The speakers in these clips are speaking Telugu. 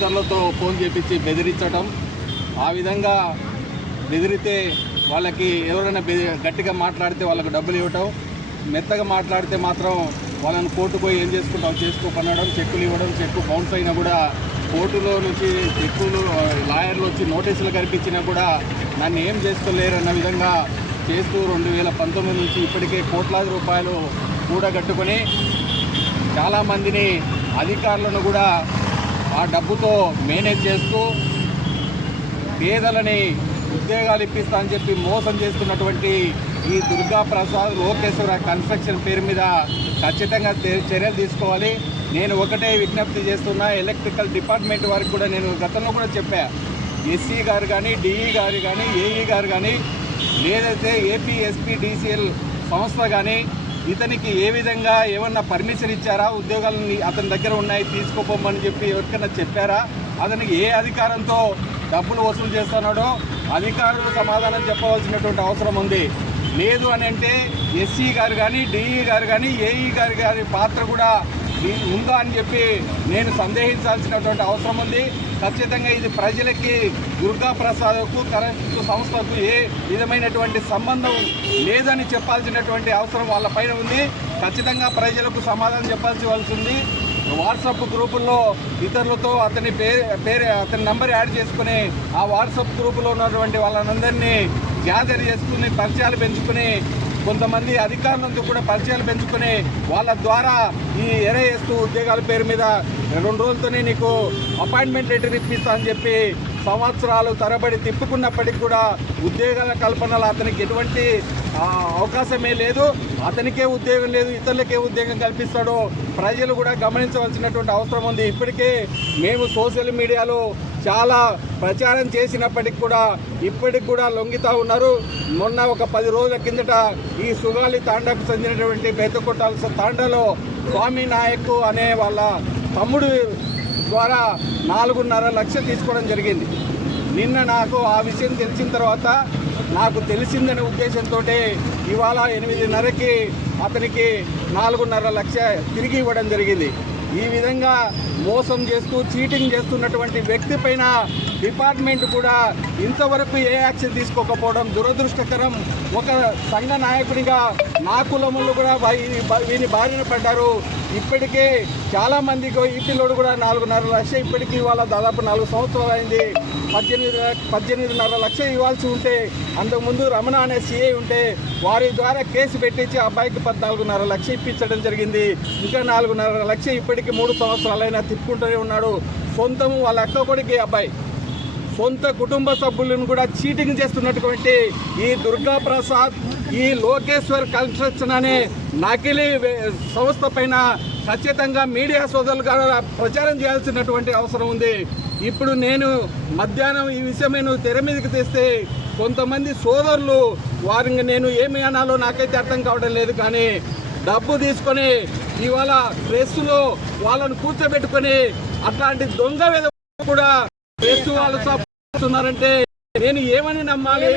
ఇతరులతో ఫోన్ చేపించి బెదిరించడం, ఆ విధంగా బెదిరితే వాళ్ళకి ఎవరైనా గట్టిగా మాట్లాడితే వాళ్ళకు డబ్బులు ఇవ్వటం, మెత్తగా మాట్లాడితే మాత్రం వాళ్ళని కోర్టుకు పోయి ఏం చేసుకుంటాం చేసుకోపనడం, చెక్కులు ఇవ్వడం, చెక్కు బౌన్స్ అయినా కూడా కోర్టులో నుంచి చెక్కులు లాయర్లు వచ్చి నోటీసులు కనిపించినా కూడా నన్ను ఏం చేసుకోలేరన్న విధంగా చేస్తూ 2019 నుంచి ఇప్పటికే కోట్లాది రూపాయలు కూడగట్టుకొని చాలామందిని అధికారులను కూడా ఆ డబ్బుతో మేనేజ్ చేస్తూ పేదలని ఉద్యోగాలు ఇప్పిస్తా అని చెప్పి మోసం చేస్తున్నటువంటి ఈ దుర్గా ప్రసాద్ లోకేశ్వర కన్స్ట్రక్షన్ పేరు మీద ఖచ్చితంగా చర్యలు తీసుకోవాలి. నేను ఒకటే విజ్ఞప్తి చేస్తున్నా, ఎలక్ట్రికల్ డిపార్ట్మెంట్ వారికి కూడా నేను గతంలో కూడా చెప్పా, ఎస్సీ గారు కానీ, డిఈ గారు కానీ, ఏఈ గారు కానీ, లేదైతే ఏపీ ఎస్పీ డిసిఎల్ సంస్థ కానీ ఇతనికి ఏ విధంగా ఏమన్నా పర్మిషన్ ఇచ్చారా, ఉద్యోగాలని అతని దగ్గర ఉన్నాయి తీసుకోపోమని చెప్పి ఎవరికైనా చెప్పారా, అతనికి ఏ అధికారంతో డబ్బులు వసూలు చేస్తున్నాడో అధికారులు సమాధానం చెప్పవలసినటువంటి అవసరం ఉంది. లేదు అని అంటే ఎస్సీ గారు కానీ, డిఈ గారు కానీ, ఏఈ గారి పాత్ర కూడా ఉందా అని చెప్పి నేను సందేహించాల్సినటువంటి అవసరం ఉంది. ఖచ్చితంగా ఇది ప్రజలకి, దుర్గా ప్రసాద్కు, కరెంట్ సంస్థకు ఏ విధమైనటువంటి సంబంధం లేదని చెప్పాల్సినటువంటి అవసరం వాళ్ళపైన ఉంది. ఖచ్చితంగా ప్రజలకు సమాధానం చెప్పాల్సి ఉంది. వాట్సాప్ గ్రూపుల్లో ఇతరులతో అతని అతని నంబర్ యాడ్ చేసుకుని ఆ వాట్సాప్ గ్రూపులో ఉన్నటువంటి వాళ్ళందరినీ గ్యాదర్ చేసుకుని పరిచయాలు పెంచుకుని, కొంతమంది అధికారులతో కూడా పరిచయాలు పెంచుకుని వాళ్ళ ద్వారా ఈ ఎరేస్తూ ఉద్యోగాల పేరు మీద 2 రోజులతోనే నీకు అపాయింట్మెంట్ లెటర్ ఇప్పిస్తా అని చెప్పి సంవత్సరాలు తరబడి తిప్పుకున్నప్పటికీ కూడా ఉద్యోగాల కల్పనలో అతనికి ఎటువంటి అవకాశమే లేదు. అతనికే ఉద్యోగం లేదు, ఇతరులకే ఉద్యోగం కల్పిస్తాడో ప్రజలు కూడా గమనించవలసినటువంటి అవసరం ఉంది. ఇప్పటికే మేము సోషల్ మీడియాలో చాలా ప్రచారం చేసినప్పటికి కూడా ఇప్పటికి కూడా లొంగితా ఉన్నారు. మొన్న ఒక 10 రోజుల కిందట ఈ సుగాలి తాండాకు చెందినటువంటి బేతకొట్టాల్సిన తాండాలో స్వామి నాయక్ అనే వాళ్ళ తమ్ముడు ద్వారా 4.5 లక్షలు తీసుకోవడం జరిగింది. నిన్న నాకు ఆ విషయం తెలిసిన తర్వాత నాకు తెలిసిందనే ఉద్దేశంతో ఇవాళ 8:30కి అతనికి 4.5 లక్ష తిరిగి ఇవ్వడం జరిగింది. ఈ విధంగా మోసం చేస్తూ చీటింగ్ చేస్తున్నటువంటి వ్యక్తి పైన డిపార్ట్మెంట్ కూడా ఇంతవరకు ఏ యాక్షన్ తీసుకోకపోవడం దురదృష్టకరం. ఒక సంఘ నాయకుడిగా నా కులములు కూడా వీని బారిన పడ్డారు. ఇప్పటికే చాలామందికి ఈ పిల్లోడు కూడా 4.5 లక్షలు ఇప్పటికీ ఇవాళ దాదాపు 4 సంవత్సరాలు అయింది. 18.5 లక్షలు ఇవ్వాల్సి ఉంటే అంతకుముందు రమణ అనే సిఐ ఉంటే వారి ద్వారా కేసు పెట్టించి అబ్బాయికి 14.5 లక్షలు ఇప్పించడం జరిగింది. ఇంకా 4.5 లక్షలు ఇప్పటికీ 3 సంవత్సరాలైనా తిప్పుకుంటూనే ఉన్నాడు. సొంతము వాళ్ళ అక్క కొడుకు అబ్బాయి సొంత కుటుంబ సభ్యులను కూడా చీటింగ్ చేస్తున్నటువంటి ఈ దుర్గా ప్రసాద్, ఈ లోకేశ్వర్ కన్స్ట్రక్షన్ అనే నకిలీ సంస్థ పైన ఖచ్చితంగా మీడియా సోదరులుగా ప్రచారం చేయాల్సినటువంటి అవసరం ఉంది. ఇప్పుడు నేను మధ్యాహ్నం ఈ విషయమే తెర మీదకి తెస్తే కొంతమంది సోదరులు వారిని నేను ఏమి అనాలో నాకైతే అర్థం కావడం లేదు. కానీ డబ్బు తీసుకొని ఇవాళ ప్రెస్సులో వాళ్ళను కూర్చోబెట్టుకొని అట్లాంటి దొంగ కూడా ప్రెస్ వాళ్ళు సపోతున్నారంటే నేను ఏమని నమ్మాలి?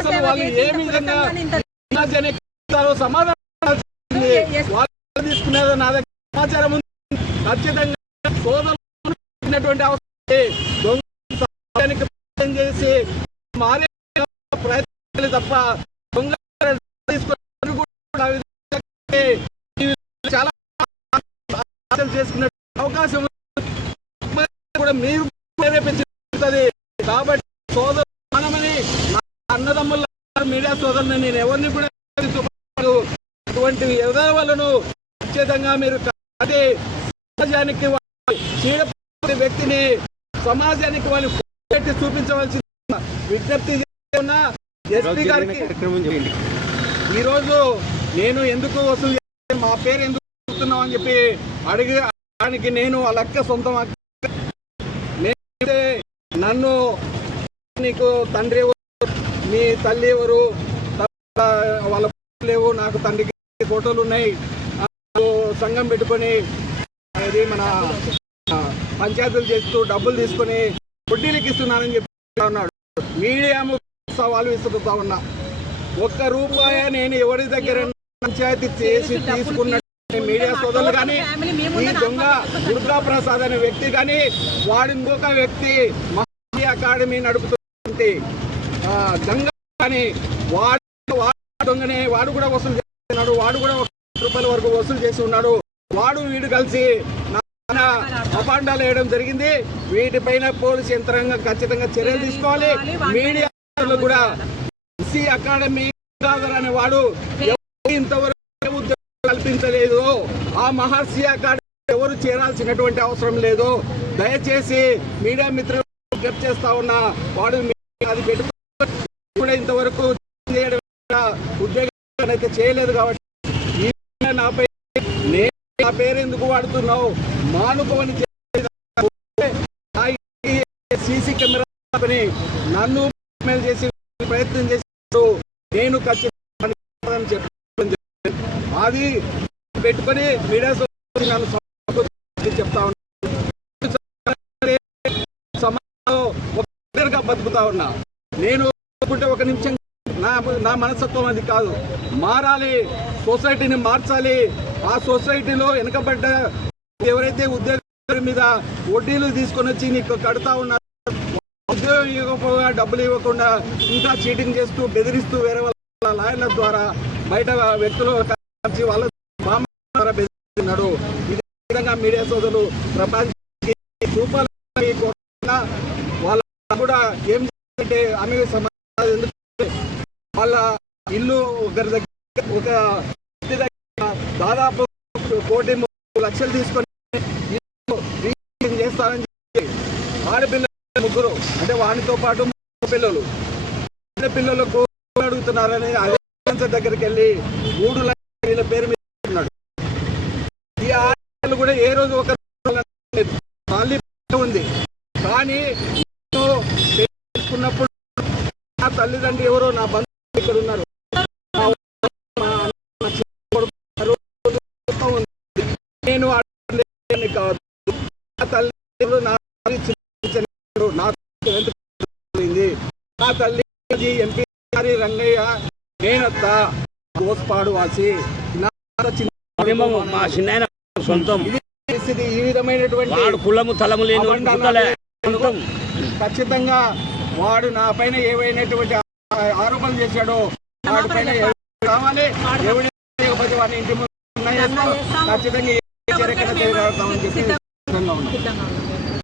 అసలు వాళ్ళు ఏ విధంగా సమాధానం తీసుకునేదో నా దగ్గర సమాచారం ఉంది. ఖచ్చితంగా సోదరులు అవసరం చేసి మారే ప్రయత్నాలు తప్ప దొంగ చాలా చేసుకునే అవకాశం కూడా మీరు ప్రేరేపించుతుంది. కాబట్టి సోదరు మనమని అన్నదమ్ముల మీడియా సోదరుని నేను ఎవరిని కూడా అటువంటి ఎదవలను ఖచ్చితంగా మీరు అదే సమాజానికి చీడ వ్యక్తిని సమాజానికి వాళ్ళు పెట్టి చూపించవలసిన విజ్ఞప్తి చేస్తున్నా. ఎస్పీ గారికి ఈరోజు నేను ఎందుకు వసూలు మా పేరు ఎందుకు చెప్తున్నావు అని చెప్పి అడిగడానికి నేను ఆ లెక్క సొంతం నన్ను నీకు తండ్రి ఎవరు, మీ తల్లి ఎవరు, వాళ్ళ లేవు, నాకు తండ్రికి ఫోటోలు ఉన్నాయి, సంఘం పెట్టుకొని ఇది మన పంచాయతీలు చేస్తూ డబ్బులు తీసుకొని వడ్డీలకి ఇస్తున్నానని చెప్పి ఉన్నాడు. మీడియా సవాలు విసురుతా ఉన్నా. 1 రూపాయి నేను ఎవరి దగ్గర పంచాయతీ చేసి తీసుకున్న మీడియా సోదరులు కానీ ఈ దొంగ దుర్గా ప్రసాద్ అనే వ్యక్తి కానీ వాడు ఇంకొక వ్యక్తి మహర్షి అకాడమీ నడుపుతున్నటువంటి దొంగ కానీ వాడు దొంగనే వాడు కూడా వసూలు చేస్తున్నాడు. వాడు కూడా ₹1 వరకు వసూలు చేసి ఉన్నాడు. వాడు వీడు కలిసి అపాండాలు వేయడం జరిగింది. వీటిపైన పోలీసు యంత్రాంగం ఖచ్చితంగా చర్యలు తీసుకోవాలి. మీడియా కూడా మహర్షి అకాడమీ అనే వాడు ఇంతవరకు కల్పించలేదు. ఆ మహర్షి అకాడమీ ఎవరు చేరాల్సినటువంటి అవసరం లేదు. దయచేసి మీడియా మిత్రులు విజ్ఞప్తి చేస్తా ఉన్నా, వాడు అది పెట్టుకుని ఇంతవరకు ఉద్యోగం అయితే చేయలేదు కాబట్టి నాపై నా పేరు ఎందుకు వాడుతున్నావు మానుకోని సీసీ కెమెరా నన్ను చేసి ప్రయత్నం చేసినప్పుడు నేను ఖచ్చితంగా అది పెట్టుకొని మీడియా నన్ను చెప్తా ఉన్నా. సమాజంగా బతుకుతా ఉన్నా. నేను ఒక నిమిషం నా మనస్తత్వం అది కాదు. మారాలి, సొసైటీని మార్చాలి. ఆ సొసైటీలో వెనకబడ్డ ఎవరైతే ఉద్యోగుల మీద వడ్డీలు తీసుకొని వచ్చి నీకు కడతా ఉన్నారు, ఉద్యోగం ఇవ్వకపోగా డబ్బులు ఇవ్వకుండా ఇంకా చీటింగ్ చేస్తూ బెదిరిస్తూ వేరే వాళ్ళ లాయర్ల ద్వారా బయట వ్యక్తులు వాళ్ళ ద్వారా బెదిరిస్తున్నాడు. ఇదే విధంగా మీడియా సోదరులు ప్రపంచానికి రూపాయలు వాళ్ళ కూడా ఏం చేస్తే ఆమె సమాజం ఎందుకంటే వాళ్ళ ఇల్లు ఒకరి దగ్గర ఒక దాదాపు ₹1,30,00,000 తీసుకొని చేస్తానని చెప్పి ఆడపిల్లలు 3 అంటే వానితో పాటు పిల్లలు పిల్లలకు అడుగుతున్నారని అదే దగ్గరికి వెళ్ళి 3 లక్షల పేరు మీద ఉన్నాడు. ఈ ఆడపిల్లలు కూడా ఏ రోజు ఒక ఉంది. కానీ తీసుకున్నప్పుడు నా తల్లిదండ్రులు ఎవరో నా బంధువులు ఇక్కడ ఉన్నారు. నేను కాదు నా తల్లి నా తల్లి ఎంపీ రంగయ్య నేనత్త కోస్పాడు వాసి మా చిన్న సొంతం. ఈ విధమైనటువంటి కులము తలము లేని ఖచ్చితంగా వాడు నా పైన ఏవైనటువంటి ఆరోపణలు చేశాడో వాడి పైన కావాలి. ఎవరైతే వాడిని ఇంటి ముందు ఖచ్చితంగా చెప్పి